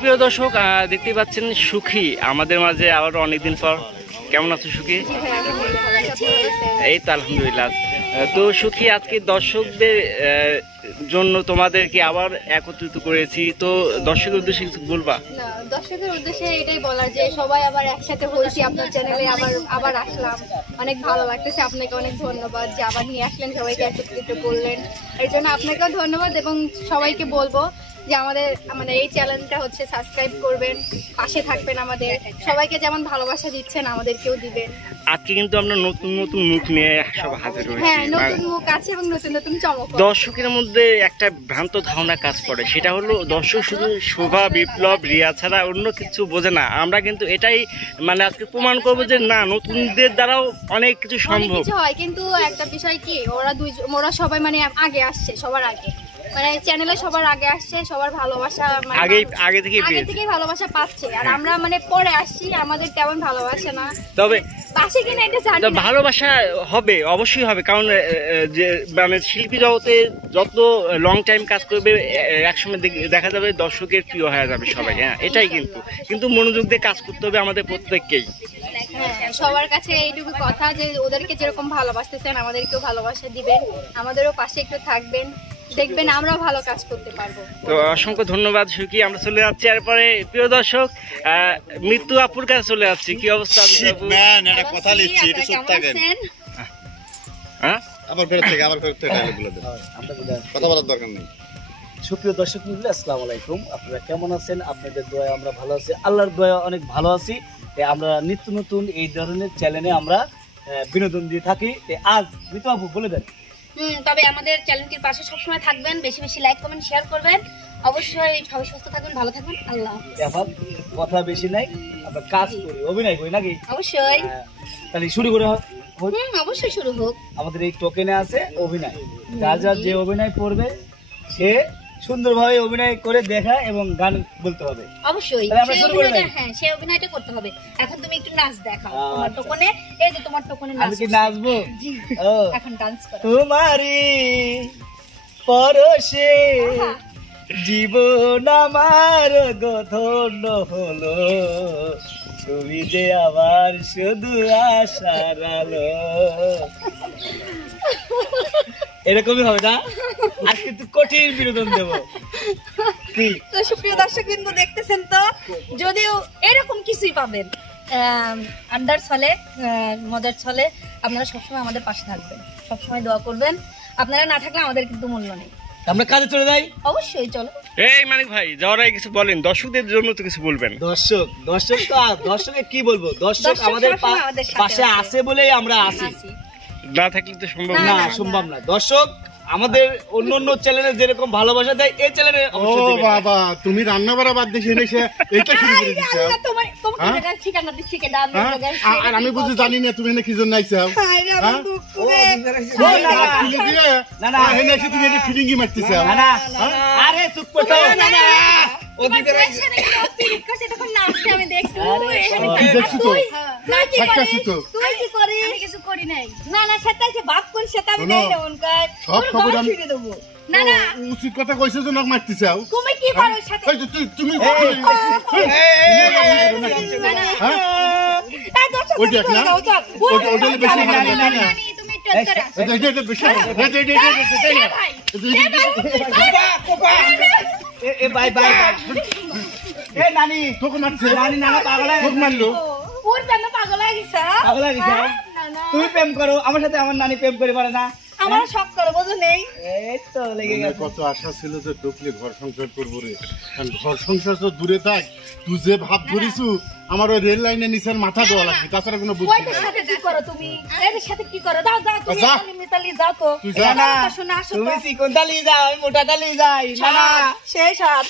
প্রিয় দর্শক, দেখতে পাচ্ছেন সুখী আমাদের মাঝে আবার অনেকদিন পর। কেমন আছো সুখী? এই তো আলহামদুলিল্লাহ। তো সুখী, আজকে দর্শকদের জন্য তোমাদেরকে আবার একত্রিত করেছি, তো দর্শকের উদ্দেশ্যে কিছু বলবা? দর্শকের উদ্দেশ্যে এটাই বলার যে সবাই আবার একসাথে হয়েছি আপনার চ্যানেলে, আবার আসলাম, অনেক ভালো লাগতেছে। আপনাকে অনেক ধন্যবাদ যে আবার নিয়ে আসলেন, সবাইকে একত্রিত করলেন, এর জন্য আপনাকেও ধন্যবাদ। এবং সবাইকে বলবো যে আমাদের এই চ্যানেলটা হচ্ছে সাবস্ক্রাইব করবেন, পাশে থাকবেন, আমাদের সবাইকে যেমন ভালোবাসা দিচ্ছেন আমাদেরকেও দিবেন। আজকে কিন্তু আমরা নতুন নতুন মুখ নিয়ে সব হাজির হয়েছি। হ্যাঁ, নতুন মুখ আছে এবং নতুন নতুন চমক। দর্শকের মধ্যে একটা ভ্রান্ত ধারণা কাজ করে, সেটা হলো দর্শক শুধু শোভা, বিপ্লব, রিয়া ছাড়া অন্য কিছু বোঝে না। আমরা কিন্তু এটাই আজকে প্রমাণ করবো যে না, নতুনদের দ্বারাও অনেক কিছু সম্ভব হয়। কিন্তু একটা বিষয় কি, ওরা সবাই আগে আসছে, সবার আগে চ্যানেলে সবার আগে আসছে, সবার ভালোবাসা আগে থেকেই ভালোবাসা পাচ্ছে। আর আমরা পরে আসছি, আমাদের তেমন ভালোবাসা না, তবে পাশে কিনা এটা জানি না। ভালোবাসা হবে, অবশ্যই হবে, কারণ যে শিল্পী জগতে যত লং টাইম কাজ করবে একসময় দেখা যাবে দর্শকের প্রিয় হয়ে যাবে সবাই। হ্যাঁ, এটাই কিন্তু মনোযোগ দিয়ে কাজ করতে হবে আমাদের প্রত্যেককেই। সবার কাছে এইটুকু কথা যে ওদেরকে যেরকম ভালোবাসতেছেন আমাদেরকেও ভালোবাসা দিবেন, আমাদেরও পাশে একটু থাকবেন, দেখবেন আমরা ভালো কাজ করতে পারবো। তো অসংখ্য ধন্যবাদ সুখী। আমরা চলে যাচ্ছি এরপরে প্রিয় দর্শক মৃত্যু আপুর কাছে চলে যাচ্ছি। কি অবস্থা? কথা লিখছি, এটা চুপ থাকেন। হ্যাঁ, আবার ফেরত থেকে কথা বলার দরকার নেই। সুপ্রিয় দর্শক মণ্ডলী, আসসালামু আলাইকুম। আপনারা কেমন আছেন? আপনাদের দোয়ায় আমরা ভালো আছি, আল্লাহর দোয়ায় অনেক ভালো আছি। আমরা নিত্য নতুন এই ধরনের চ্যানেলে আমরা বিনোদন দিয়ে থাকি। আজ মৃত্যু আপু বলে দেন। তবে আমাদের চ্যানেলটির পাশে সবসময় থাকবেন, বেশি বেশি লাইক কমেন্ট শেয়ার করবেন, অবশ্যই সবাই সুস্থ থাকবেন, ভালো থাকবেন। আল্লাহ কথা বেশি নাই, আমরা কাজ করি, অভিনয় করি নাকি? অবশ্যই। তাহলে শুরু করে অবশ্যই শুরু হোক। আমাদের এই টোকেনে আছে অভিনয়, যার যে অভিনয় করবে সে সুন্দরভাবে অভিনয় করে দেখা এবং গান বলতে হবে। অবশ্যই হ্যাঁ, সেই অভিনয়টা করতে হবে। এখন তুমি একটু নাচ দেখাও তোমার টোকনে। এই যে তোমার টোকনে নাচ। আমি কি নাচবো? এখন ডান্স করো। তোমারই পরশে জীবন আমার গঠন হলো, তুমি যে আমার শুধু আশার আলো। এরকমই হবে না? আজকে কিন্তু কঠিন বিনোদন দেবো। তো সুপ্রিয় দর্শক বিন্দু, দেখতেছেন তো, যদিও এরকম কিছুই পাবেন আড্ডার ছলে, মজার ছলে, আপনারা সবসময় আমাদের পাশে থাকবেন, সবসময় দোয়া করবেন। আপনারা না থাকলে আমাদের কিন্তু মূল্য নেই। আমরা কাজে চলে যাই। অবশ্যই চলো। এই মানিক ভাই, যাওয়ার আগে কিছু বলেন, দর্শকদের জন্য তো কিছু বলবেন। দর্শকে কি বলবো? দর্শক আমাদের পাশে আছে বলেই আমরা আছি, না থাকলে তো সম্ভব না, সম্ভব না। দর্শক আমাদের অন্য চ্যানেলে যেরকম ভালোবাসা দেয়, এই চ্যানেলে ও বাবা, তুমি রান্না বাড়া বাদ দিয়ে এসে এইটা শুরু করে দিচ্ছ। আর আমি বুঝি জানি না তুমি এনে কি জন্য আইছাও। তুমি এনে ফিরিঙ্গি মারতেছ। আরে চুপ করো না, আমি দেখছি তো। আমি কিছু করি নাই। না সেটা ভাব করি, সেটা আমি দেই না। সব খবর আমি দেবো। না উচিত কথা কইছো যে নক মারতেছ। তুমি কি করো সাথে? তুমি ওই দেখ না, ওটা বেশি না। তুমি ট্রাই করো। Bye bye. এ নানি তোকে মারছে। নানা পাগল মারলো। পাগল হয়ে গেছে। তুমি প্রেম করো আমার সাথে, আমার নানি প্রেম করে পারে না। আমার শখ করো, বোঝো নেই। এই তো লেগে গেছে। কত আশা ছিল যে ঢুকলে ঘর সংসার করবো রে। ঘর সংসার তো দূরে থাক, তুই যে ভাব ধরিছু আমার ওই রেল লাইনের নিচের মাথা দেওয়া লাগবে, তাছাড়া কোনো বুদ্ধি নেই। সাথে কি করো তুমি? এর সাথে কি করো? যাও তুমি মিতালি যাও তো। তুমি চিকন তালি যাও, আমি মোটা তালি যাই। না শেষ হাত।